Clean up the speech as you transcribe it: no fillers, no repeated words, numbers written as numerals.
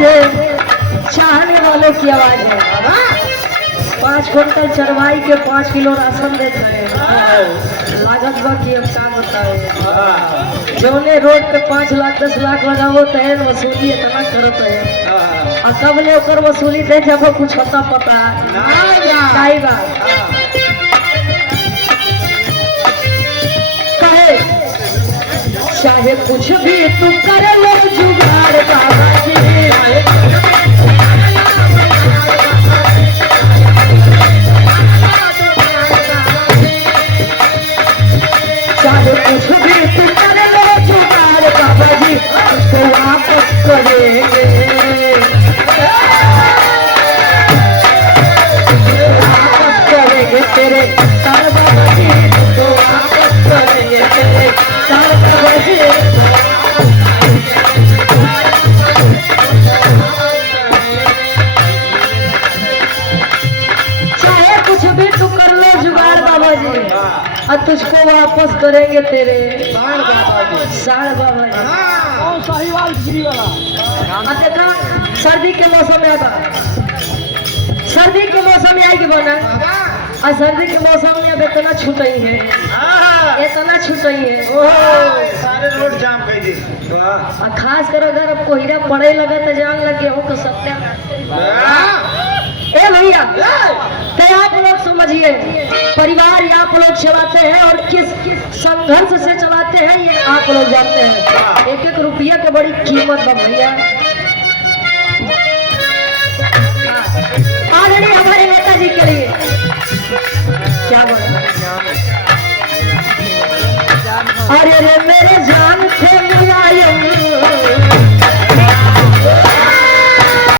आवाज है चाहने वालों की आवाज है। 5 क्विंटल चरवाई के 5 किलो राशन देते हैं। लागत बा की हम का बताए जौने रोड पे 5 लाख 10 लाख लगावो तो है वसूली इतना करत है और कब ले ओकर वसूली दे जब कुछ होता पता नहीं बात कहे चाहे कुछ भी तू कर लो जुगाड़ बाबा जी चाहे कुछ भी तू कर लो जुगाड़ बाबा जी उसको वापस करेंगे वापस करेंगे तेरे साल बाबा जी उसको वापस करेंगे तेरे साल बाबा जी। चाहे कुछ भी तू कर लो जुगाड़ बाबा जी और तुझको वापस करेंगे तेरे साढ़ बाबा जी। देखा सर्दी के मौसम में आता सर्दी के मौसम में आएगी बना और सर्दी के मौसम में अब इतना छुटई है सारे रोड जाम कर दी और खास कर अगर अब कोहरा पड़े लगा तो जान लगे हो तो सत्या ए भैया तो आप लोग समझिए परिवार आप लोग चलाते हैं और किस संघर्ष से चलाते हैं ये आप लोग जानते हैं। एक एक रुपया की बड़ी कीमत है भैया। आदरणीय हमारे नेताजी के लिए क्या बोला अरे रे मेरे जान थे